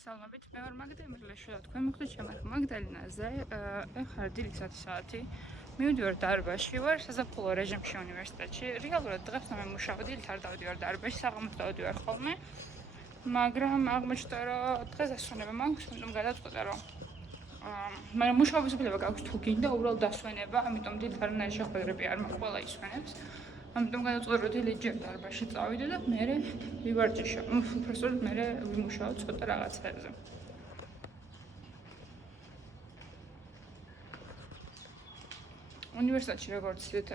მოგესალმებით. მე ვარ მაგდალენა შუა თქვენ მოგდეთ ჩემარხ მაგდალენაზე. ეხლა დილის 10 საათი. მივდივარ დარბაზში, ვარ საზაფხულო რეჟიმში უნივერსიტეტში. რეალურად დღეს მე მუშაობ, დილით არ დავდივარ დარბაზში, საღამოს დავდივარ ხოლმე. მაგრამ აღმოჩნდა, რომ დღეს დასვენება მაქვს, იმიტომ გადავწყვიტე, რომ მაგრამ მუშაობის უფლება გაქვს თუ გინდა უბრალოდ დასვენება, ამიტომ დილით არანაირი შეხვედრები არ მაქვს, ყველა ისვენებს. ამიტომ გადავწყვიტე, რომ დილით ჯერ დარბაზში წავიდე და მერე ვივარჯიშო. უბრალოდ მერე ვიმუშაო ცოტა რაღაცებზე. უნივერსიტეტში როგორც ისეთ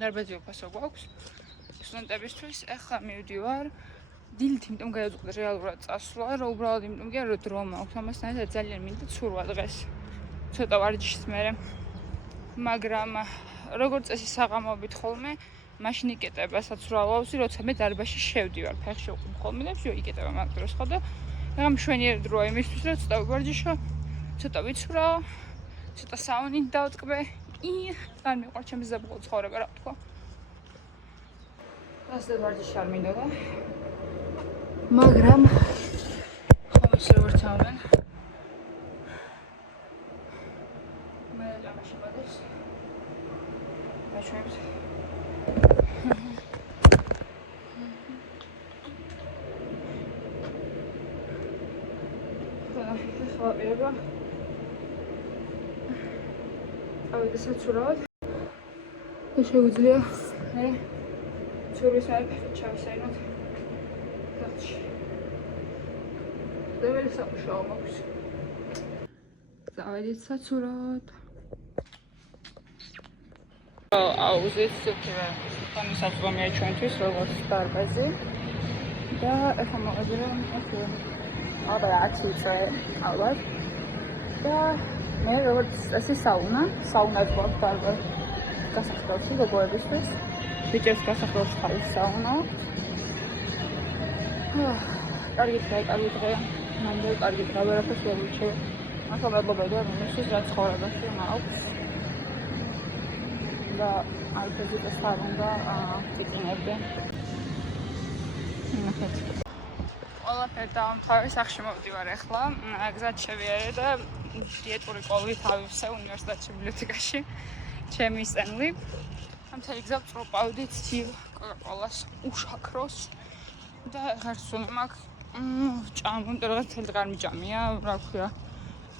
დარბაზი უფასო გვაქვს სტუდენტებისთვის. ახლა მივდივარ დილით, იმიტომ გადავწყვიტე რეალურად წასვლა, რომ უბრალოდ იმიტომ კი არა, რომ დრო მაქვს, ამასთან ერთად ძალიან მინდა ცურვა დღეს. ცოტა ვარჯიშის მერე. მაგრამ როგორც წესი საღამოობით ხოლმე, მაშინ იკეტება საცურაოავსი, როცა მე დარბაზში შევდივარ, ფეხში უყრობ ხოლმე და იკეტება მაგ დროს ხო და რა მშვენიერი დროა იმისთვის, რომ ცოტა ვარჯიშო, ცოტა ვიცურავ, ცოტა საუნით დავწყბე. ძალიან მიყვარს ჩემი ზაფხულო ცხოვრება, რა ვთქვა. ასე ვარჯიში არ მინდოდა. მაგრამ ხომ ისე როგორ ჩავდნენ. მე ამაში მოდის. Başlayalım. Merhaba. Avida saçuravat. Შეგვიძლია ცურვის მეფე ჩავისაინოთ. დაცი. დეველი სამუშაო მაქვს. დავედით საცურად. აუზის ცოტა სამისაწვდომია ჩვენთვის როგორც დარბაზი და ახლა მოვაძირო ასე ალბათ 10 წელი ალბათ და მე როგორც წესი საუნას გვაქვს დარბაზი გასახდელში როგორებისთვის ბიჭებს გასახდელში თავის საუნა კარგი დღე მანდელ კარგი დღე ვერაფერს ვერ ვიჩვევ ახლა მადლობა და იმისთვის რაც ცხოვრებაში მაქვს და ალფაზი და სარუნდა წიწინებდე. ნახეთ. ყველაფერი დაამთავრე, სახლში მოვდივარ ახლა. გზად შევიარე და დიეტური კოლით ავივსე უნივერსიტეტში ბიბლიოთეკაში. ჩემი სტენლი. ამ მთელი გზა ვწროპავდი ცივ კოკაკოლას უშაქროს და ღერს უნდა მაქვს ჭამო, იმიტომ რომ მთელი დღე არ მიჭამია, რა ქვია.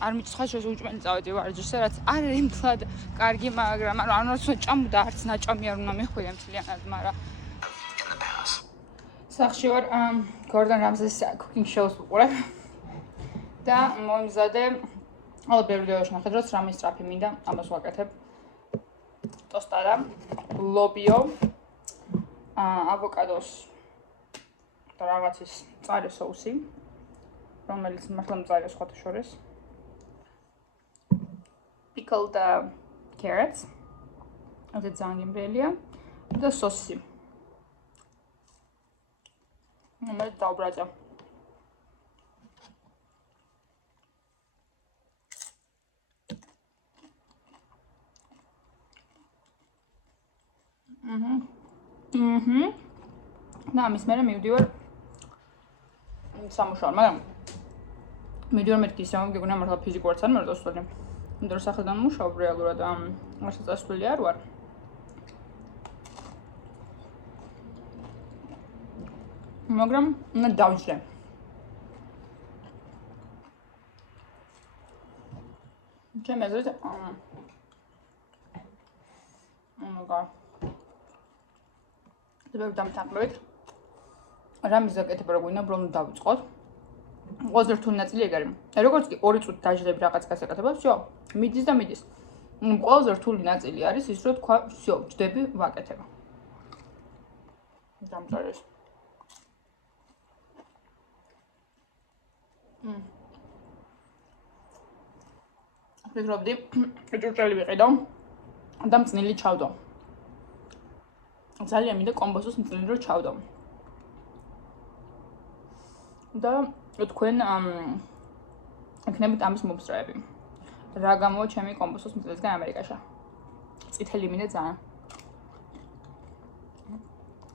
არ მიცხრა შეუჭმელი წავედი ვარჯიშზე, რაც არ არის მთლად კარგი, მაგრამ არ უნდა ჭამო და არც ნაჭამი არ უნდა მიხვიდე მთლიანად, მაგრამ სახლში ვარ გორდონ რამზის cooking shows ვუყურებ და მომზადე ალბათ ბევრი ვიდეოში ნახეთ, რომ რამე სწრაფი მინდა, ამას ვაკეთებ. ტოსტადა, ლობიო, ავოკადოს და რაღაცის მწარე соуსი, რომელიც მართლა მწარე სხვათა შორის. Pickled carrots. Это ძალიან და სოსი. მე დავბრაჭა. და ამის მერე მივდივარ სამუშაო, მაგრამ მივდივარ მეთქი ისე მოგიგონა მართლა ფიზიკურაც არ მერდა სწორი. იმიტომ რომ სახელიდან მუშაობ რეალურად არც წასვლილი არ ვარ. მაგრამ უნდა დავჭრე. ჩემი აზრით დებებ დამთანხმებით. რამის გაკეთება რო გვინდა, უბრალოდ დავიწყოთ. ყველაზე რთული ნაწილი ეგ არის. როგორც კი 2 წუთი დაждები რაღაც გასაკეთებას, всё, მიდის და მიდის. ყველაზე რთული ნაწილი არის ის, რომ თქვა, всё, ჯდები ვაკეთებ. დამწარეს. ფიქრობდი, ჭურჭელი ვიყიდო და მწნილი ჩავდო. ძალიან მინდა კომბოსოს მწნილი რო ჩავდო. და თქვენ ეკნებით ამის მომსწრეები. რა გამოვა ჩემი კომბოსოს მწნილისგან ამერიკაში. წითელი მინდა ძალიან.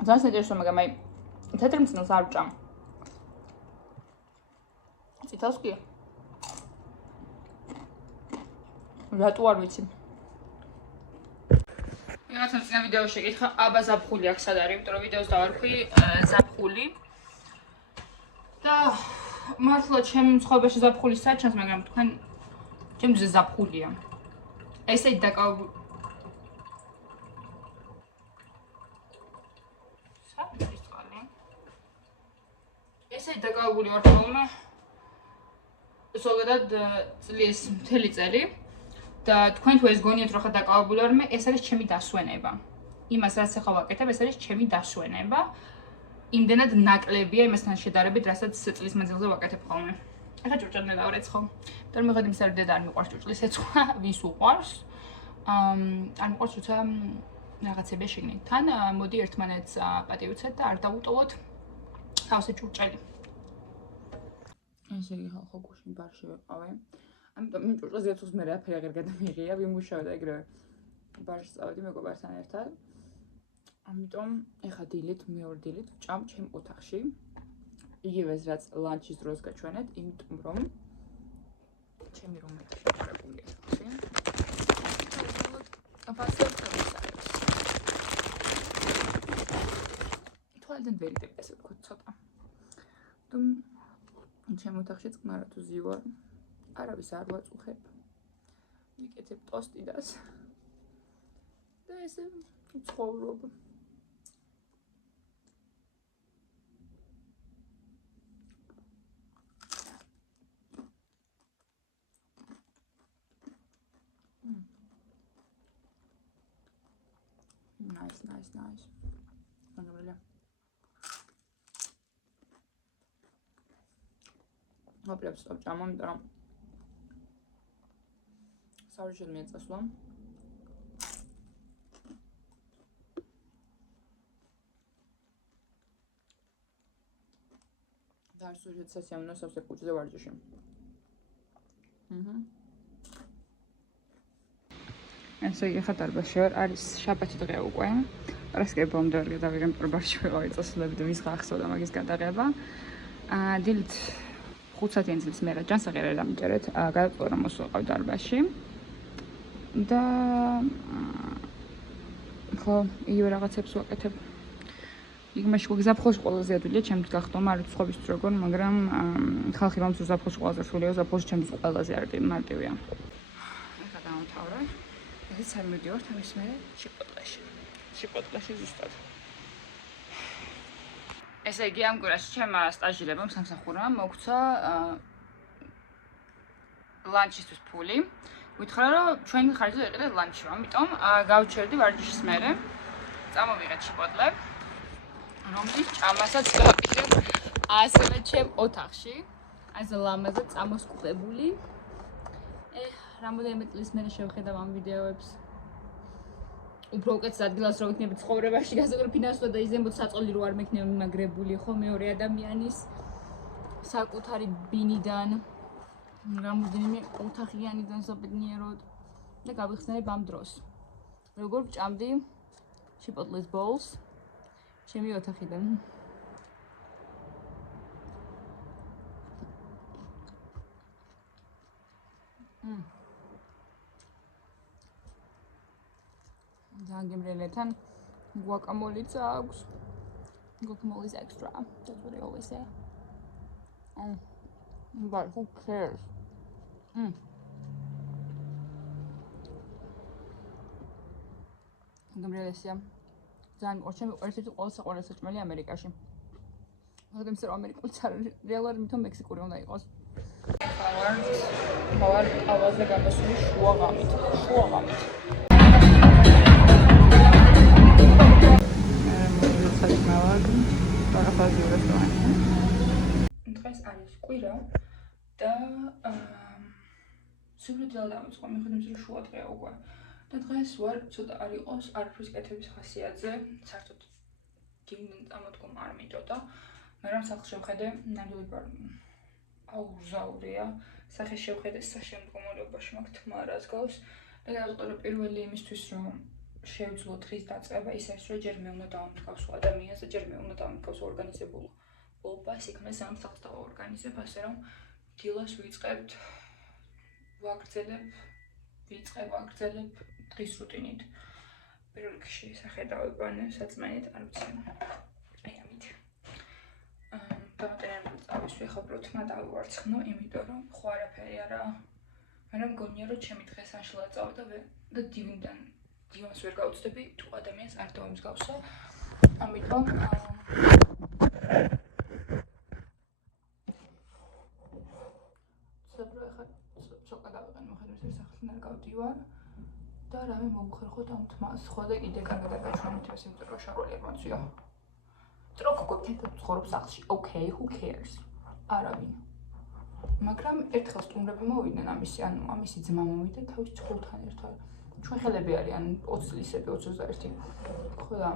ძალიან საინტერესოა, მაგრამ აი თეთრ მწნილს არ ვჭამ. წითელს კი. რატო არ ვიცი. რაღაცა წინა ვიდეოში შეკითხა, აბა ზაფხული აქ სად არის, იმიტომ რომ ვიდეოს დავარქვი ზაფხული. და მართლა ჩემ ცხოვრებაში ზაფხული საჩანს, მაგრამ თქვენ ჩემზე ზაფხულია. ესე დაკავებული. საერთოდ წყალი. ესე დაკავებული ვარ ხოლმე. ზოგადად წლის მთელი წელი. და თქვენ თუ ეს გონიათ რომ ხა დაკავებული ვარ, მე ეს არის ჩემი დასვენება. იმას რაც ახლა ვაკეთებ, ეს არის ჩემი დასვენება. იმდენად ნაკლებია იმასთან შედარებით, რასაც წლის მანძილზე ვაკეთებ ხოლმე. ახლა ჭურჭელს დავრეცხო. და მიხოდი მის არ დედა არ მიყვარს ჭურჭლის ეცხვა, ვის უყვარს. არ მიყვარს თუცა რაღაცებია შეგნით. თან მოდი ერთმანეთს პატივიცეთ და არ დავუტოვოთ თავზე ჭურჭელი. ესე იგი ხალხო გუშინ ბარში ვიყავე. ამიტომ იმ ჭურჭელს ეცხოს მე რაფერი აღარ გადამიღია, ვიმუშავე და ეგრევე ბარში წავედი მეგობართან ერთად. ამიტომ ეხა დილით, მეორე დილით ვჭამ ჩემ ოთახში. იგივეს რაც ლანჩის დროს გაჩვენეთ, იმიტომ რომ ჩემი რომელი შეყარებულია ხალხი. თვალიდან ვერიდები ასე ვთქვათ ცოტა. ჩემ ოთახში წყნარა თუ ზივარ. არავის არ ვაწუხებ. ვიკეთებ ტოსტიდას. და ესე ვცხოვრობ. Nice. Angolilla. Hopleps stop ჭამო, იმიტომ რომ საუბრში მიეწასვლა. და სულით სასიამოვნო სავსე კუჭზე ვარჯიში. ესე იგი ხა დარბაზში ვარ, არის შაბათი დღე უკვე. პრესკებამდე ვერ გადავიღე, იმიტომ რომ ბარში ვიყავი წასულები და ვის გახსოვდა მაგის გადაღება. დილით 5 საათიან წელს მე რა ჯანს აღარ დამიჯერეთ, გადაწყვეტა რომ მოსულიყავ დარბაზში. და ხო, იგივე რაღაცებს ვაკეთებ. იგმაში ზაფხულში ყველაზე ადვილია ჩემთვის გახდომა, არ ვიცი სხვაისთვის როგორ, მაგრამ ხალხი რომ ზაფხულში ყველაზე რთულია, ზაფხულში ჩემთვის ყველაზე მარტივია. ეხლა დავამთავრე. ეს არ მივდივართ ამის მერე ჩიპოტლეში ზუსტად. ესე იგი ამ კვირაში ჩემმა სტაჟირებამ სამსახურმა მოგცა ლანჩისთვის ფული. ვითხრა რომ ჩვენი ხარჯზე ვიყიდეთ ლანჩში, ამიტომ გავჩერდი ვარჯიშის მერე. წამოვიღეთ ჩიპოტლე, რომლის ჭამასაც გავაკეთებ ასევე ჩემ ოთახში. ასე ლამაზად წამოსკუპებული. რამოდენიმე წლის მერე შევხედავ ამ ვიდეოებს. უფრო უკეთ ადგილას რო ვიქნები ცხოვრებაში, გასაგებია ფინანსურად და იზემოთ საწყოლი რო არ მექნება მიმაგრებული, ხო, მეორე ადამიანის საკუთარი ბინიდან, რამოდენიმე ოთახიანიდან საბედნიეროდ და გავიხსენებ ამ დროს. როგორ ვჭამდი ჩიპოტლეს ბოლს ჩემი ოთახიდან. Gangimreletan guacamole აქვს. Guacamole is extra. That's what I always say. But who cares? Gangimrelesia. ძალიან ორჩემი ერთ-ერთი ყველაზე საყვარელი საჭმელი ამერიკაში. მაგრამ ისე რომ ამერიკულიც არ რეალურად მითო მექსიკური უნდა იყოს. ხავარ ავაზე გამოსული შუაღამით. დღეს არის კვირა და სუპრიტელ დავიწყო, მიხედავთ რომ შუა დღეა უკვე. და დღეს ვარ ცოტა არ იყოს არაფრის კეთების ხასიათზე, საერთოდ გიმნან წამოდგომა არ მიჭოდა, მაგრამ სახლ შევხედე, ნამდვილად ვარ აუზაურია, სახე შევხედე საშემდგომლობაში მაგ თმა რას გავს და გადავწყვეტე რომ პირველი იმისთვის რომ შევძლო დღის დაწყება ის არის რომ ჯერ მე უნდა დავამტკავსო ადამიანს და ჯერ მე უნდა დავამტკავსო ორგანიზებულობას, იქნებ სამ სახლს დავაორგანიზებ, ასე რომ დილას ვიწყებ ვაგრძელებ დღის რუტინით. პირველ რიგში სახედავებანი საწმენით, არ ვიცი. აი ამით. დამატებითი წავისვი ხო პროთმა დავივარცხნო, იმიტომ რომ ხო არაფერი არა. მაგრამ მგონია რომ ჩემი დღე საშლა წავა და დივანს ვერ გავუწდები, თუ ადამიანს არ დავიმსგავსა. ამიტომ ცოტა დავიყენე, მოხერხებს სახლიდან არ გავდივარ და რამე მომხერხოთ ამ თმას. ხო და კიდე კარგად არ გაჩვენებთ ეს იმიტომ რომ შარვალი არ მოცია. ტროკო თეთრ ცხოვრობს სახლში. Okay, who cares? არავინ. მაგრამ ერთხელ სტუმრები მოვიდნენ ამისი ძმა მოვიდა თავის ცხოველთან ერთად. ჩვენ ხელები არიან 20 წლისები, 21. ხო და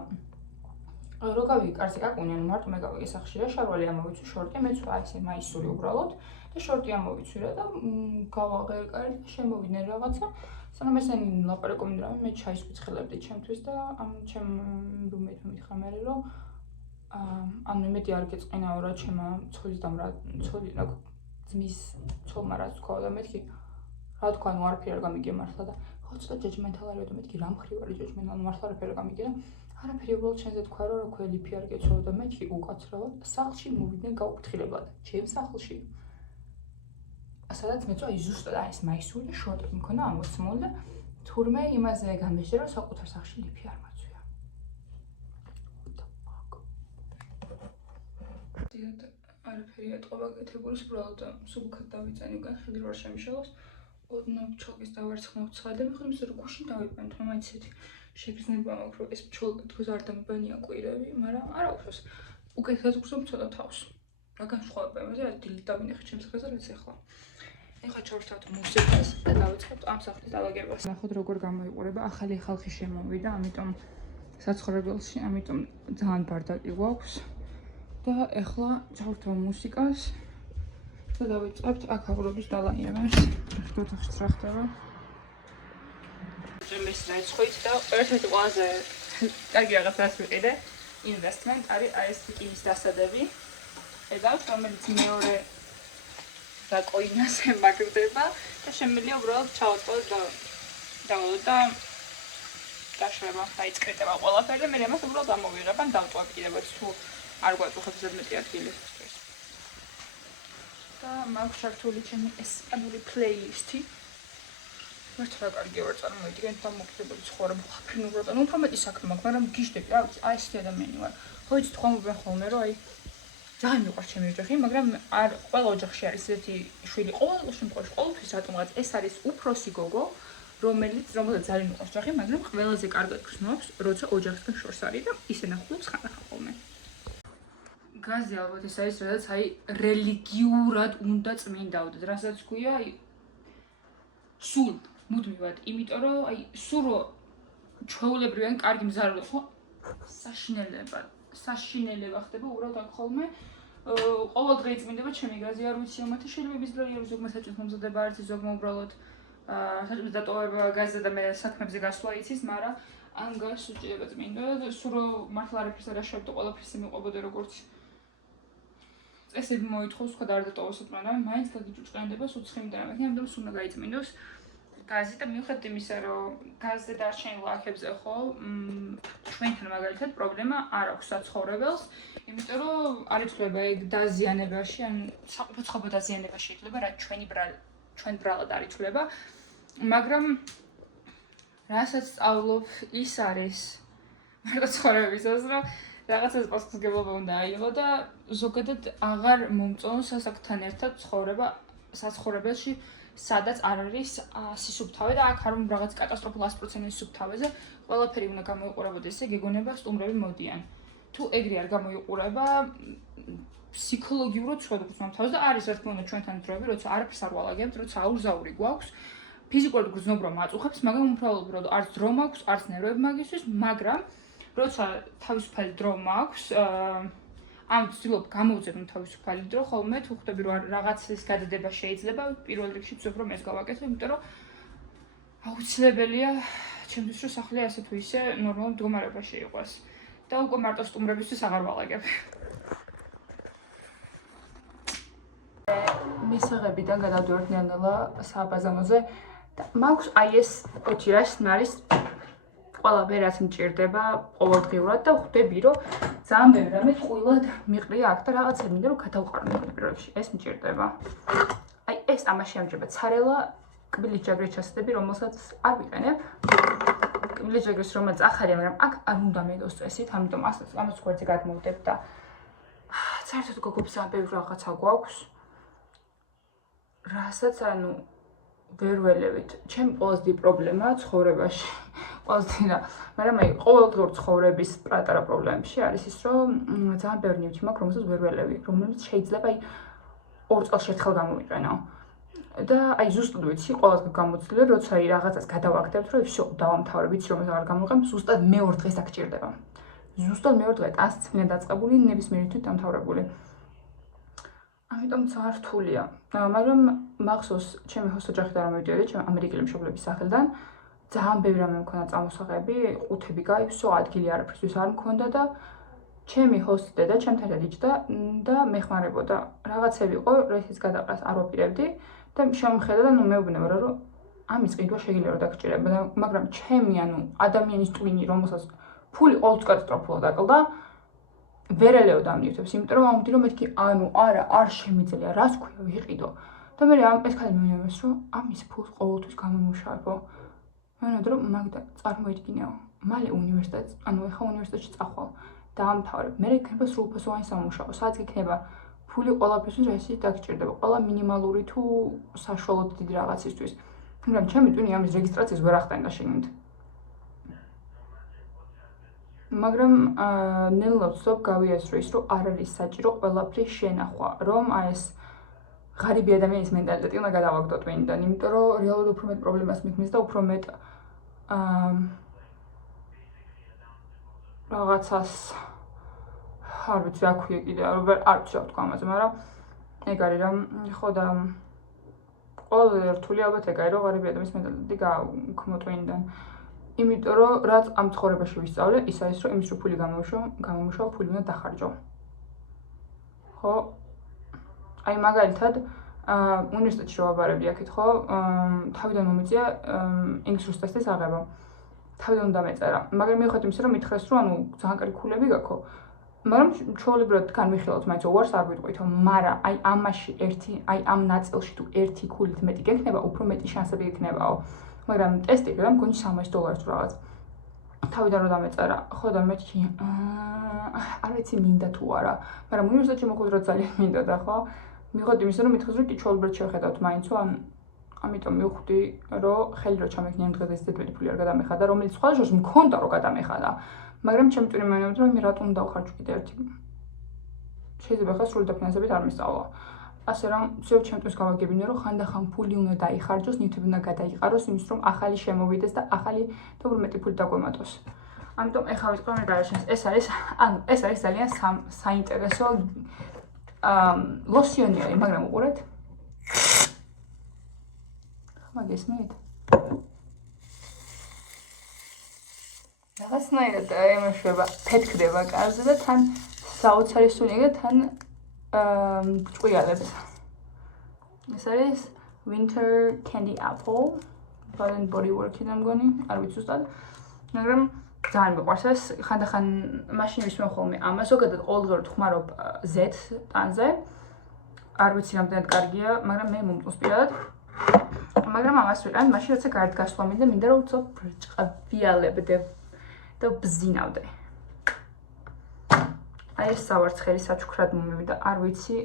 რო გავიგე კარზე აკუნიან მარტო მე გავიგე სახლში რა შარვალი ამოვიცი შორტი მეც აი ესე მაისური უბრალოდ და შორტი ამოვიცი რა და გავაღერკარი და შემოვიდნენ რაღაცა სანამ ესენი ლაპარაკობდნენ რა მე ჩაის ვიცხელებდი ჩემთვის და ამ ჩემ რუმეითმა მითხრა მე რომ ანუ იმედი არ გეწყინაო რა ჩემა ცოლის და ცოლი რა ძმის ცოლმა რაც თქვა და მეთქი რა თქვა ნუ არაფერი არ გამიგე მართლა და ხო ცოტა ჯაჯმენტალ არის და მეთქი რა მხრივ არის ჯაჯმენტალ მართლა არაფერი არ გამიგე და არაფერი უბრალოდ შენზე თქვა რომ რა ქველიფი არ გეცოლა და მეთქი უკაცრავად სახლში მოვიდნენ გაუფრთხილებლად ჩემ სახლში სადაც მეწვა ის ზუსტად ეს მაისური და შორტი მქონდა ამოცმული და თურმე იმაზე გამეშე რომ საკუთარ სახლში ლიფი არ მაწვია დიდ არაფერი ეტყობა გეთებულის უბრალოდ სუბუქად დავიწენი უკან ხელი რო არ შემიშალოს ოდნავ ჩოკის დავარცხნავ ცხადე მიხარ იმის რომ გუშინ დავიყვან თმა ისეთი შეგრძნება მაქვს რომ ეს ჩოლკა თქოს არ დამბანია კვირები მაგრამ არა უშვებს უკეთესად გრძნობ ცოტა თავს რა განსხვავება იმაზე რა დილით დავინახე ჩემს ხელზე რაც ეხლა ეხლა ჩავშთავთ მუსიკას და დავიწყებთ ამ სახლის დალაგებას ნახოთ როგორ გამოიყურება ახალი ხალხი შემოვიდა ამიტომ საცხოვრებელში ამიტომ ძალიან ბარდაკი გვაქვს და ეხლა ჩავშთავ მუსიკას და დავიწყებთ აქაურობის დალაგებას ხოთ ახლა რა ხდება ჩემს რაიცხვით და ერთ-ერთი ყველაზე კარგი რაღაცას ვიყიდე ინვესტმენტ არის ეს ტიპის დასადები ედავთ რომელიც მეორე დაკოინაზე მაგდება და შემიძლია უბრალოდ ჩავატყოთ და დავალოთ და დაშრება დაიწყრება ყველაფერი და მე ამას უბრალოდ ამოვიღებ ან დავტოვებ კიდევაც თუ არ გვაწუხებს ზედმეტი ადგილი და მაქვს ჩართული ჩემი ესპანური პლეილისტი მერტ რა კარგი ვარ წარმოვიდგენთ და მოგწებული ცხოვრება ვაფრენ უბრალოდ ანუ უფრო მეტი საქმე მაქვს მაგრამ გიждები რა ვიცი აი ესეთი ადამიანი ვარ ხო იცით თქვა მომბენ ხოლმე რომ აი ძალიან მიყვარს ჩემი ოჯახი მაგრამ არ ყველა ოჯახში არის ესეთი შვილი ყოველ შემთხვევაში ყოველთვის რატომღაც ეს არის უფროსი გოგო რომელიც ძალიან მიყვარს ოჯახი მაგრამ ყველაზე კარგად გრძნობს როცა ოჯახისგან შორს არის და ისე ნახულობს ხანდახან ხოლმე გაზი ალბათ ეს არის სადაც აი რელიგიურად უნდა წმინდაოდეთ რასაც ქვია აი სულ მუდმივად იმიტომ რომ აი სულ ჩვეულებრივად კარგი მზარდო ხო საშინელება ხდება უბრალოდ აქ ხოლმე ყოველ დღე იწმინდება ჩემი გაზი არ ვიცი ამათი შეიძლება ის დროი ზოგმა საჭმელს მომზადება არც ზოგმა უბრალოდ საჭმლის დატოვება გაზზე და მე საქმებზე გასვლა იცის მაგრამ ან გას უჭირდება წმინდა და სულ მართლა არაფერს არ აშევდო ყველაფერს მიყვებოდე როგორც წესები მოითხოვს სხვა არ დატოვოს წმინდა მაინც გაგიჭუჭყენდება სულ ცხიმდა რამე ამიტომ სულ უნდა გაიწმინდოს გაზი და მიუხედავად იმისა რომ გაზზე დარჩენილ აქებზე ხო ჩვენთან მაგალითად პრობლემა არ აქვს საცხოვრებელს იმიტომ რომ არ იცვლება ეგ დაზიანებაში ან საყოფაცხოვო დაზიანებაში ითვლება რა ჩვენ ბრალად არ იცვლება მაგრამ რასაც სწავლობ ის არის მარტო ცხოვრებისას რომ რაღაცას პასუხისმგებლობა უნდა აიღო და ზოგადად აღარ მომწონს სასაკთან ერთად ცხოვრება საცხოვრებელში სადაც არ არის სისუფთავე და აქ არ უნდა რაღაც კატასტროფულ 100% სისუფთავეზე ყველაფერი უნდა გამოიყურებოდეს ესე გეგონება სტუმრები მოდიან თუ ეგრე არ გამოიყურება ფსიქოლოგიურად სხვა გრძნობ და არის რა თქმა უნდა ჩვენთან დროები როცა არაფერს არ ვალაგებთ როცა აუზაური გვაქვს ფიზიკურად გრძნობ რომ აწუხებს მაგრამ უმთავრობად არც დრო მაქვს არც ნერვები მაგისთვის მაგრამ როცა თავისუფალი დრო მაქვს ამ ვცდილობ გამოვძებ თავისუფალი დრო ხოლმე თუ ხვდები რომ რაღაცის გადადება შეიძლება პირველ რიგში ვცდილობ რომ ეს გავაკეთო იმიტომ რომ აუცილებელია ჩემთვის რომ სახლი ასე თუ ისე ნორმალურ მდგომარეობაში იყოს და უკვე მარტო სტუმრებისთვის აღარ ვალაგებ მისაღებიდან გადავდივართ ნელ-ნელა საბაზანოზე და მაქვს აი ეს ოჩირას ნარის ყველაფერი რაც მჭირდება ყოველდღიურად და ხვდები რომ ძალიან ბევრი რამე ყვილად მიყრია აქ და რაღაცა მინდა რომ გადავყარო პირველ რიგში ეს მჭირდება აი ეს ამაში ამჯერება ცარელა კბილის ჯაგრის ჩასდები რომელსაც არ ვიყენებ კბილის ჯაგრის რომელიც ახალია მაგრამ აქ არ უნდა მედოს წესით ამიტომ ამას გვერდზე გადმოვდებ და საერთოდ გოგობს ძალიან ბევრი რაღაცა გვაქვს რასაც ანუ ვერ ველევით ჩემი ყველაზე დიდი პრობლემაა ცხოვრებაში ყველაზე და მაგრამ აი ყოველდღიურ ცხოვრების პატარა პრობლემებში არის ის რომ ძალიან ბევრი ნივთი მაქვს რომელსაც ვერ ველევი რომელიც შეიძლება აი ორ წელს ერთხელ გამოვიყენო და აი ზუსტად ვიცი ყველასგან გამოძლია როცა აი რაღაცას გადავაგდებთ რომ всё დავამთავრებ ვიცი რომ აღარ გამოვიყენ ზუსტად მეორე დღეს აქ ჭირდება ზუსტად მეორე დღე ასც მინდა დაწყებული ნებისმიერი თვით დამთავრებული ამიტომ ძალიან რთულია მაგრამ მახსოვს ჩემი ჰოსტოჯახიდან რომ მივიდიოდი ჩემი ამერიკელი მშობლების სახელიდან ძალიან ბევრი რამე მქონდა წამოსაღები ყუთები გაიფსო ადგილი არაფრისთვის არ მქონდა და ჩემი ჰოსტი დედა ჩემთან დიჯდა და მეხმარებოდა რაღაცები იყო რითიც გადაყრას არ ვაპირებდი და შემხედა და ნუ მეუბნება რომ ამის ყიდვა შეიძლება რომ დაგჭირება მაგრამ ჩემი ანუ ადამიანის ტვინი რომელსაც ფული ყოველთვის კატასტროფულად აკლდა ვერ ელეოდა ამ ნივთებს იმიტომ რომ ამბობდი რომ მეთქი ანუ არა არ შემიძლია რას ქვია ვიყიდო და მე ამ ეს ხალხი მეუბნებს რომ ამის ფულს ყოველთვის გამომუშავებო მანამდე რომ მაგდა წარმოიდგინეო მალე უნივერსიტეტს ანუ ეხა უნივერსიტეტში წახვალ დაამთავრებ მე იქნება სრულფასოვანი სამუშაო სადაც იქნება ფული ყველაფერთვის ესე დაგჭირდება ყველა მინიმალური თუ საშუალოდ დიდი რაღაცისთვის მაგრამ ჩემი ტვინი ამის რეგისტრაციას ვერ ახდენდა შეგნით მაგრამ ნელა ვცდობ გავიაზრო ის რომ არ არის საჭირო ყველაფრის შენახვა რომ აი ეს ღარიბი ადამიანის მენტალიტეტი უნდა გადავაგდო ტვინიდან იმიტომ რომ რეალურად უფრო მეტ პრობლემას მიქმნის და უფრო მეტ რაღაცას არ ვიცი რა ქვია კიდე არ ვიცი რა თქვა ამაზე მაგრამ ეგ არის რომ ხო და ყველაზე რთული ალბათ ეგ არის რომ ღარიბი ადამიანის მენტალიტეტი გავქმო ტვინიდან იმიტომ რომ რაც ამ ცხოვრებაში ვისწავლე ის არის რომ იმის რომ ფული გამომუშავო ფული უნდა დახარჯო ხო აი მაგალითად უნივერსიტეტში რო ვაბარებდი აქეთ ხო თავიდან მომიწია ინგლისურის ტესტის აღება თავიდან უნდა მეწერა მაგრამ მიუხედავად იმისა რომ მითხრეს რომ ანუ ძალიან კარგი ქულები გაქვს მაგრამ ჩვეულებრივად განვიხილავთ მაინც უარს არ ვიტყვითო მაგრამ აი ამაში აი ამ ნაწილში თუ ერთი ქულით მეტი გექნება უფრო მეტი შანსები გექნებაო მაგრამ ტესტი რა მგონი $300 თუ რაღაც თავიდან რომ დამეწერა ხო და მეთქი არ ვიცი მინდა თუ არა მაგრამ უნივერსიტეტში მოხდრა ძალიან მინდა და ხო მიიღოთ იმის რომ მითხეს რომ კი ჩვეულებრივად შევხედავთ მაინცო ან ამიტომ მივხვდი რომ ხელი რო ჩამეკნია იმ დღეს ესეთი ფული არ გადამეხადა რომელიც სხვა შორს მქონდა რომ გადამეხადა მაგრამ ჩემი ტვინი მეუბნება რომ მე რატომ დავხარჯო კიდე ერთი შეიძლება ხა სრული დაფინანსებით არ მისწავლა ასე რომ ვცდილობ ჩემ ტვინს გავაგებინო რომ ხანდახან ფული უნდა დაიხარჯოს ნივთები უნდა გადაიყაროს იმის რომ ახალი შემოვიდეს და ახალი და უფრო მეტი ფული დაგვემატოს ამიტომ ეხლა ვიტყვი მე გააშენს ეს არის ძალიან საინტერესო ლოსიონი არის მაგრამ უყურეთ მაგესმით რაღაცნაირად ემოშება ფეთქდება კარზე და თან საოცარი სუნი და თან ჭყვიალებს ეს არის winter candy apple Bath and Body Works-იდან მგონი არ ვიცი ზუსტად მაგრამ ძალიან მიყვარს ეს ხანდახან მაშინ ვისმენ ხოლმე ამას ზოგადად ყოველდღიურად ხმარობ Z ტანზე არ ვიცი რამდენად კარგია მაგრამ მე მომწონს პირადად მაგრამ ამას ვიყავ მაშინ როცა გარდგასვლა მინდა რომ უცებ ბრჭყავიალებდე და ბზინავდე აი ეს სავარცხელი საჩუქრად მომივიდა არ ვიცი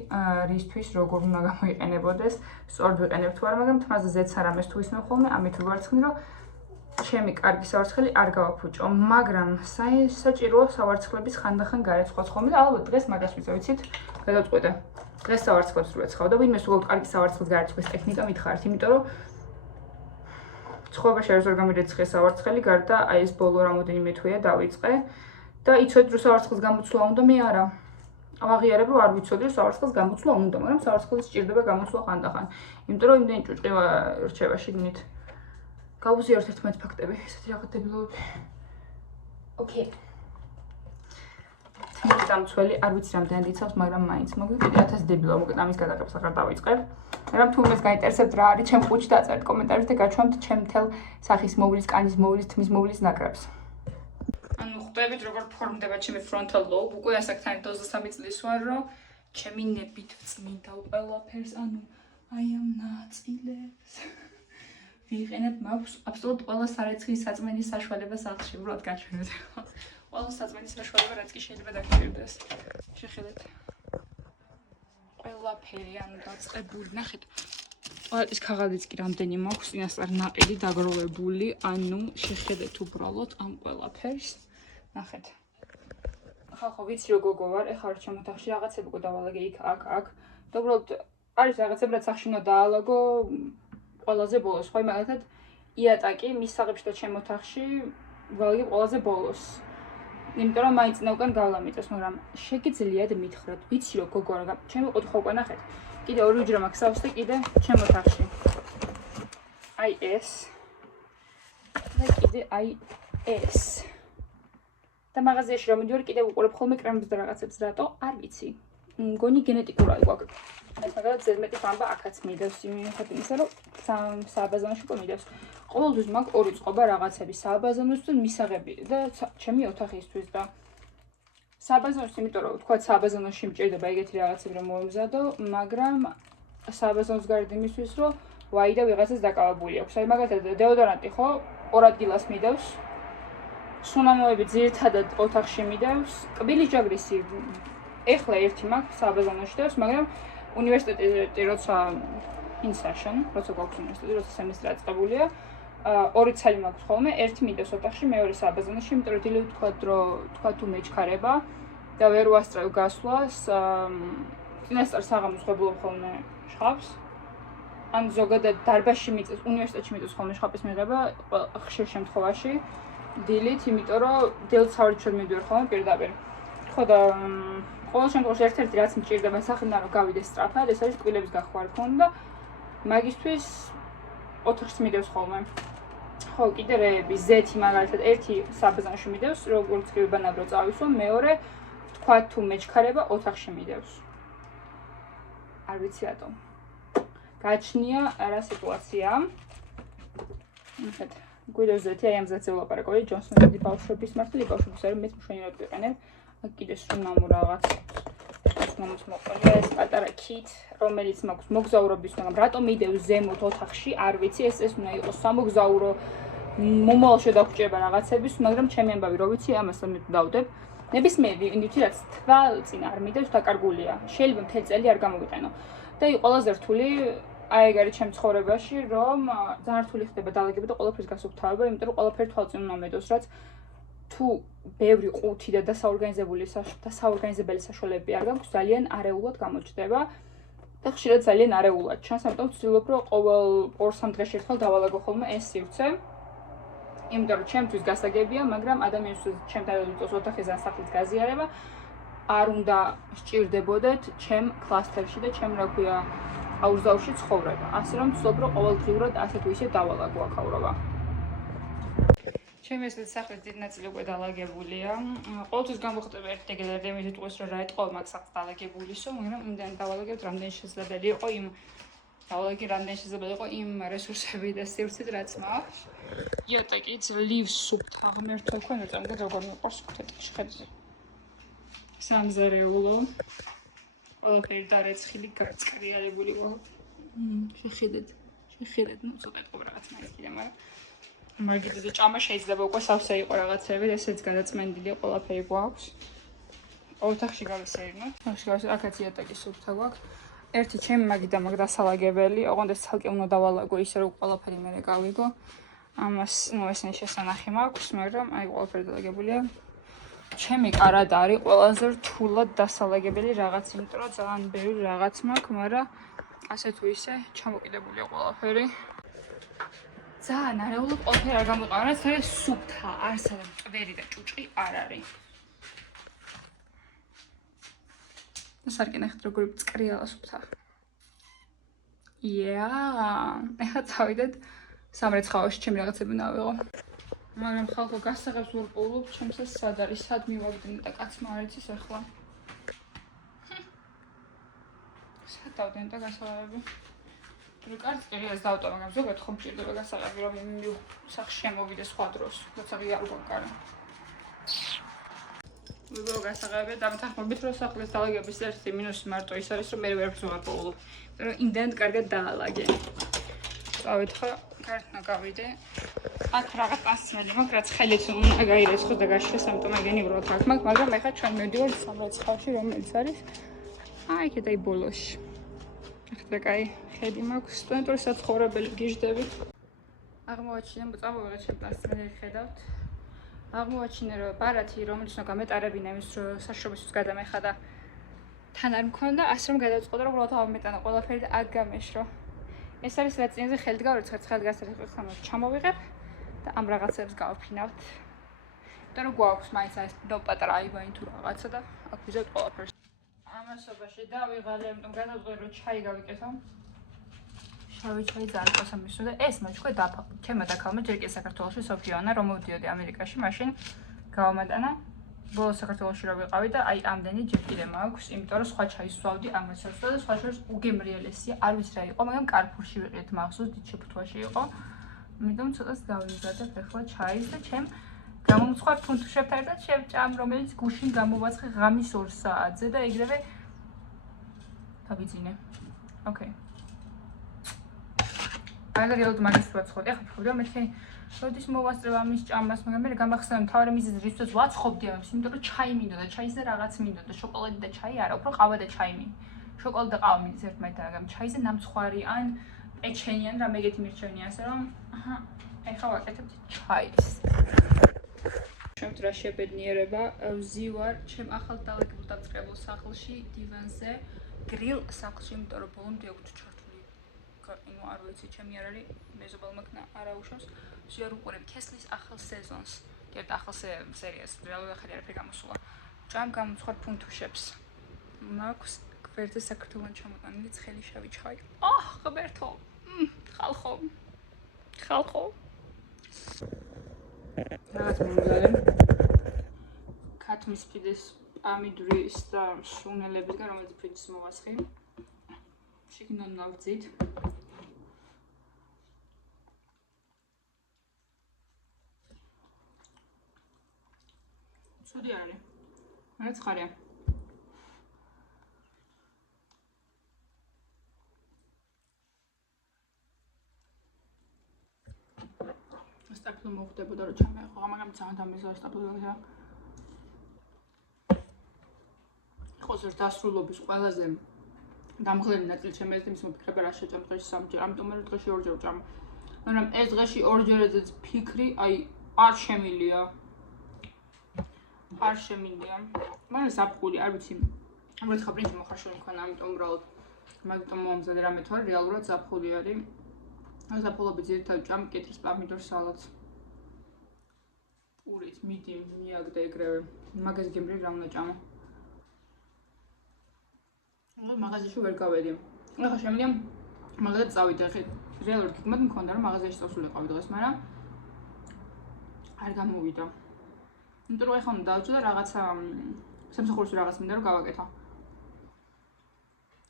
რისთვის როგორ უნდა გამოიყენებოდეს სწორად ვიყენებ თუ არა მაგრამ თმაზე ზეც არამეს თუ ისმევ ხოლმე ამით ვარცხნი რომ ჩემი კარგი სავარცხელი არ გავაფუჭო მაგრამ საჭიროა სავარცხლების ხანდახან გარეცხვა ხოლმე და ალბათ დღეს მაგას ვიცით გადავწყვეტე დღეს სავარცხლებს რო ეცხავ და ვინმე სულ კარგი სავარცხლის გარეცხვის ტექნიკა მითხარით იმიტომ რომ ცხოვრებაში არ გამირეცხე სავარცხელი გარდა აი ეს ბოლო რამოდენიმე თვეა დავიწყე და იცოდი რომ სავარცხლის გამოცვლა უნდა მე არა აღიარებ რომ არ ვიცოდი რომ სავარცხლის გამოცვლა უნდა მაგრამ სავარცხლის სჭირდება გამოცვლა ხანდახან იმიტომ რომ იმდენი ჭუჭყევა რჩება შიგნით გავუზიაროთ ერთმანეთს ფაქტები ესეთი რაღაც დებილობები ოკეი თემის დამცველი არ ვიცი რამდენად იცავს მაგრამ მაინც მოგვიყვება 1000 დებილობა მოკეთ ამის გადაღებას აღარ დავიწყებ რომ თუ იმას გაინტერესებთ რა არის ჩემ ხუთში დაწერთ კომენტარებში და გაჩვენთ ჩემ მთელ სახის მოვლის, კანის მოვლის, თმის მოვლის ნაკრებს. ანუ ხვდებით როგორ ფორმდება ჩემი frontal lobe, უკვე ასაკთან 23 წლის ვარ, რომ ჩემი ნებით წმინდა ყველაფერს, ანუ აი ამ ნაწილებს ვიყენებ, მაქვს აბსოლუტურად ყველა სარეცხის საწმენის საშუალება სახლში, უბრალოდ გაჩვენოთ. ყველა საწმენის საშუალება რაც კი შეიძლება დაგჭირდეს. შეხედეთ. ყველაფერი ანუ დაწყებული, ნახეთ. ეს ქაღალდიც კი რამდენი მაქვს, წინასწარ ნაყიდი დაგროვებული, ანუ შეხედეთ უბრალოდ ამ ყველაფერს. ნახეთ. ხო ვიცი რომ გოგო ვარ, ეხლა ვარ ჩემ ოთახში რაღაცები უკვე დავალაგე იქ, აქ. და უბრალოდ არის რაღაცები რაც სახში უნდა დაალაგო ყველაზე ბოლოს, ხო მაგალითად იატაკი მის საღებში და ჩემ ოთახში ვალაგებ ყველაზე ბოლოს. იმიტომ რომ მაინც უკან გავლამიწოს, მაგრამ შეგიძლიათ მითხრათ, ვიცი რომ გოგო რა, ჩემი ოთახი უკვე ნახეთ. კიდე ორი უჯრა მაქვს სახლში და კიდე ჩემ ოთახში. აი ეს. და კიდე აი ეს. და მაღაზიაში რომ მიდივარ კიდე უყურებ ხოლმე კრემებს და რაღაცებს, რატო? არ ვიცი. მგონი გენეტიკურად გვაქვს. ეს მაგალითად ზედმეტი ბამბა აქაც მიდევს იმით იმისა, რომ სააბაზანოში უკვე მიდევს. ყოველთვის მაქვს ორი წყობა რაღაცები სააბაზანოს და მისაღები და ჩემი ოთახისთვის და სააბაზანოს, იმიტომ რომ თქვა სააბაზანოში მჭირდება ეგეთი რაღაცები რომ მოვემზადო, მაგრამ სააბაზანოს გარდა იმისთვის, რომ ვაი და ვიღაცას დაკავებული აქვს. აი მაგალითად დეოდორანტი ხო 2 ადგილას მიდევს. სუნამოები ძირითადად ოთახში მიდევს. კბილის ჯაგრისი ეხლა ერთი მაქვს სააბაზანოში დევს, მაგრამ უნივერსიტეტი როცა in session, როცა გვაქვს უნივერსიტეტი, როცა სემესტრი აწყებულია, ორი ცალი მაქვს ხოლმე, ერთი მიდევს ოთახში, მეორე სააბაზანოში, იმიტომ რომ დილევ თქვა თუ მეჩქარება და ვერ ვასწრებ გასვლას, წინასწარ საღამოს ხვებულობ ხოლმე შხაპს. ან ზოგადად დარბაზში მიწევს, უნივერსიტეტში მიწევს ხოლმე შხაპის მიღება, ხშირ შემთხვევაში დილით, იმიტომ რომ დილით სავარჯიშოდ მივდივარ ხოლმე პირდაპირ. ხო და ყოველ შემთხვევაში ერთ-ერთი რაც მჭირდება სახელიდან რომ გავიდე სწრაფად, ეს არის კბილების გახვა რა თქმა უნდა. მაგისთვის ოთახში მიდევს ხოლმე. ხო, კიდე რეები, ზეთი მაგალითად ერთი საბაზანოში მიდევს, როგორც კი ვიბანავ რომ წავისვო, მეორე თქვა თუ მეჩქარება ოთახში მიდევს. არ ვიცი რატომ. გაჩნია რა სიტუაცია. ნახეთ, გვიდევს ზეთი, აი ამ ზეთზე ვლაპარაკობდი, ჯონსონი ბავშვების მართალი ბავშვების არის მეც მშვენივრად ვიყენებ. აქ კიდე სუნამო რაღაც სუნამოს მოყოლია ეს პატარა kit, რომელიც მაქვს მოგზაურობის, მაგრამ რატომ მიდევს ზემოთ ოთახში, არ ვიცი, ეს უნდა იყოს სამოგზაურო მომავალში დაგჭირება რაღაცების, მაგრამ ჩემი ამბავი რო ვიცი, ამასთან დავდებ. ნებისმიერი ინდივიდი რაც თვალწინ არ მიდევს, დაკარგულია. შეიძლება მთელი წელი არ გამოვიყენო. და ყველაზე რთული აი ეგ არის ჩემ ცხოვრებაში, რომ ძალიან რთული ხდება დალაგება და ყველაფერს გასუფთავება, იმიტომ რომ ყველაფერი თვალწინ უნდა მედოს, რაც თუ ბევრი ყუთი და საორგანიზებელი საშუალებები არ გაქვს, ძალიან არეულად გამოჩნდება და ხშირად ძალიან არეულად ჩანს, ამიტომ ვცდილობ, რომ ყოველ 2-3 დღეში ერთხელ დავალაგო ხოლმე ეს სივრცე. იმიტომ რომ ჩემთვის გასაგებია, მაგრამ ადამიანისთვის ჩემთან ერთად ოთახიდან სახლის გაზიარება არ უნდა სჭირდებოდეთ ჩემ კლასტერში და ჩემ რა ქვია აუზაურში ცხოვრება. ასე რომ ვცდილობ, რომ ყოველდღიურად ასე თუ ისე დავალაგო აქაურობა. ჩემი ეს სახლის დიდი ნაწილი უკვე დალაგებულია. ყოველთვის გამოვხდება ერთ დეგელერდე იმით ტყუს რომ რა ეტყო მაგ სახლს დალაგებულისო, მაგრამ იმდან დავალაგებთ რამდენი შესაძლებელი იყო იმ რესურსები და სივრცით რაც მაქვს. იატაკი ძლივ სუფთა ღმერთო ქონა წამდა როგორ მიყვარს ხეთში ხედზე. სამზარეულო. ყველაფერი დარეცხილი გაწკრიალებული ვარ. შეხედეთ, ნუ ცოტა ეთყობა რაღაც მაინც კიდე, მაგრამ მაგით და ჭამა შეიძლება უკვე სავსე იყო რაღაცები, ესეც გადაწმენდილი ყველაფერი გვაქვს. ოთახში გავისეირნოთ. აქაც იატაკი სუფთა გვაქვს. ერთი ჩემი მაგი და მაგ დასალაგებელი, ოღონდ ეს ცალკე უნდა დავალაგო ისე რომ ყველაფერი მერე გავიგო. ამას ნუ ესენი შესანახი მაქვს, მაგრამ აი ყველაფერი დალაგებულია. ჩემი კარად არის ყველაზე რთულად დასალაგებელი რაღაც, იმიტომ რომ ძალიან ბევრი რაღაც მაქვს, მაგრამ ასე თუ ისე ჩამოკიდებულია ყველაფერი. ძალიან არეულად ყველაფერი არ გამოყარა, რაც არის სუფთა, არსად წვერი და ჭუჭყი არ არის. სარკე ნახეთ როგორი წკრიალა სუფთა. ეხლა წავიდეთ სამრეცხაოში ჩემი რაღაცები უნდა ავიღო. მაგრამ ხალხო გასაღებს ვურყულობ, ჩემს სად არის, სად მივაგდნი და კაცმა არ იცის ახლა. სად დავდენ და გასაღებები. კარც ყირიას დავტო, მაგრამ ზოგადად ხომ ჭირდება გასაღები, რომ სახში შემოვიდეს სხვა დროს, როცა ღია არ გვაკარა. ვიბო გასაღები, დამთანხმებით რომ სახლის დაალაგების ერთი მინუსი მარტო ის არის, რომ მე ვერაფერს ვარ პოულობ. იმიტომ რომ იმდენად კარგად დაალაგე. წავით ხა, კარტნა გავიდე. აქ რაღაც პასმელი მაქვს, რაც ხელით უნდა გაირეცხოს და გაშლეს, ამიტომ ეგენი უბრალოდ აქ მაქვს, მაგრამ ეხლა ჩვენ მივდივართ სამრეცხავში, რომელიც არის აი კიდე ბოლოში. ახლა კაი ხედი მაქვს სტუდენტური საცხოვრებელი გიჟდები. აღმოაჩინე, წამოვიღეთ შენ პასმელი ხედავთ. აღმოაჩინე რომ ბარათი, რომელიც უნდა გამეტარებინა იმის რომ საშრობისთვის გადამეხადა თან არ მქონდა, ასე რომ გადავწყდა რომ უბრალოდ ავმეტანა ყველაფერი და აქ გამეშრო. ეს არის რაც წინზე ხელით გავერცხეთ, ხელით გასარეხებ ხამად ჩამოვიღებ და ამ რაღაცებს გავფინავთ. იმიტომ რომ გვაქვს მაინც აი ეს პატარა აივანი თუ რაღაცა და აქ ვიზავთ ყველაფერს. ამასობაში დავიღალე, ამიტომ გადავწყვეტ რომ ჩაი გავიკეთო. შავი ჩაი ძალიან ყოსა მისვა და ეს მაჩქვა დაფა. ჩემმა დაქალმა ჯერ კი საქართველოში სოფიანა რომ მოვდიოდი ამერიკაში, მაშინ გავამატანა. ბოლოს საქართველოში რომ ვიყავი და აი ამდენი ჯერ კიდე მაქვს, იმიტომ რომ სხვა ჩაის ვსვავდი ამასაც და სხვა შორის უგემრიელესია, არ ვიცი რა იყო, მაგრამ კარფურში ვიყიდეთ მახსოვს, დიდ შეფუთვაში იყო. ამიტომ ცოტას დავიმზადებ ახლა ჩაის და ჩემ გამომცხვარ ფუნთუშებთან ერთად შევჭამ, რომელიც გუშინ გამოვაცხე ღამის 2 საათზე და ეგრევე დავიძინე. ოკეი. აგრეთვე მაგის ვაცხობდი. ახლა ვფიქრობ, რომ მე როდის მოვასწრებ ამის ჭამას, მაგრამ მე გამახსენე მთავარი მიზეზი, რითაც ვაცხობდი ამას, იმიტომ რომ ჩაი მინდოდა, ჩაიზე რაღაც მინდოდა, შოკოლადი და ჩაი არა, უფრო ყავა და ჩაი მინდა. შოკოლადი და ყავა მინდა ერთმანეთთან, მაგრამ ჩაიზე ნამცხვარი ან პეჩენი ან რამე ეგეთი მირჩენია, ასე რომ აჰა, ეხლა ვაკეთებ ჩაის. ჩემთ რა შებედნიერება, ვზივარ ჩემ ახალ დაალაგებულ დამწყებულ სახლში, დივანზე, გრილ სახლში, იმიტომ რომ ბოლომდე აქვს ჩართული. ну არ ვიცი, ჩემი არ არის, მეზობელმა კნა არ აუშავს. ვზიარ უყურებ ქესლის ახალ სეზონს. კიდევ ახალ სერიას, რეალურად ახალი არაფერი გამოსულა. ჭამ გამომცხვარ ფუნთუშებს. მაქვს გვერდზე საქართველოს ჩამოტანილი ცხელი შავი ჩაი. აჰ, ღმერთო. ხალხო. ხალხო. რაღაც მომგლავენ. ქათმის ფიდეს პამიდურის და შუნელებისგან, რომელიც ფრიჯს მოვასხი. შიგნიდან ნავძით. ცუდი არის. რაც ხარია. სტაფლო მოხდებოდა რომ ჩამეყო, მაგრამ ძალიან დამეზარა სტაფლო. ხოს დასრულობის ყველაზე დამღლელი ნაწილი შემეძლო ის მოფიქრება რა შეჭამ დღეში 3 ჯერ, ამიტომ მე დღეში 2 ჯერ ვჭამ. მაგრამ ეს დღეში 2 ჯერზეც ფიქრი, აი არ შემილია. არ შემილია. მაგრამ საფხული, არ ვიცი. უბრალოდ ხაბრიჯი მოხარშული მქონა, ამიტომ უბრალოდ მაგიტომ მომზადე რამე თუ არა, რეალურად საფხული არის. ამ საფხულობით ძირითადად ჭამ კეთრის პამიდორ სალატს. პურით, მიდი, მიაგ და ეგრევე. მაგას გემრიელი რა უნდა ჭამო. მაღაზიაში ვერ გავედი. ახლა შემიძლია მაგალითად წავიდე, ხე რეალურად გიგმად მქონდა რომ მაღაზიაში წავსულიყავი დღეს, მაგრამ არ გამოვიდა. იმიტომ რომ ახლა უნდა დავჭო და რაღაცა სამსახურში რაღაც მინდა რომ გავაკეთო.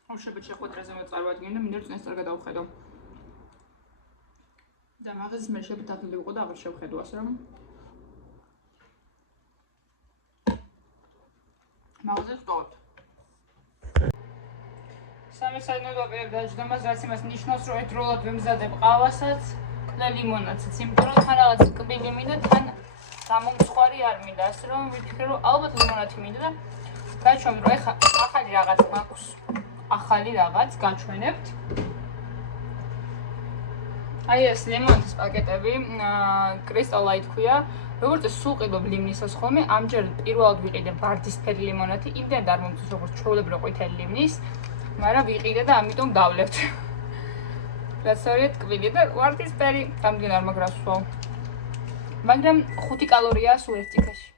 ხოშებეთ შეხვედრაზე მოწარვადგენ და მინდა რომ წინასწარ გადავხედო. და მაღაზიის მე შეიძლება დაღლილი ვიყო და აღარ შევხედო, ასე რომ მაღაზიაში ვტოვებთ. სამი საინოდობი დაждდომას რაც იმას ნიშნავს რომ ერთდროულად ვემზადებ ყავასაც და ლიმონადსაც, იმიტომ რომ თან რაღაც კბილი მინდა, თან გამომცხვარი არ მინდა, ასე რომ ვიფიქრე რომ ალბათ ლიმონადი მინდა და გაჩვენე რომ ეხა ახალი რაღაც მაქვს. ახალი რაღაც გაჩვენებთ. აი ეს ლიმონის პაკეტები, კრისტალაი თქვია. როგორც სულ ყიდობ ლიმნისას ხოლმე, ამჯერად პირველად ვიყიდე ვარდისფერი ლიმონადი, იმდენად არ მომწონს როგორც ჩვეულებრივი ყვითელი ლიმნის. მაგრამ ვიყიდე და ამიტომ დავლევთ. რაც არის ტკბილი და ვარდისფერი, გამგენ არ მაგრას ვსვავ. მაგრამ 5 კალორიაა სულ ერთ წიქაში.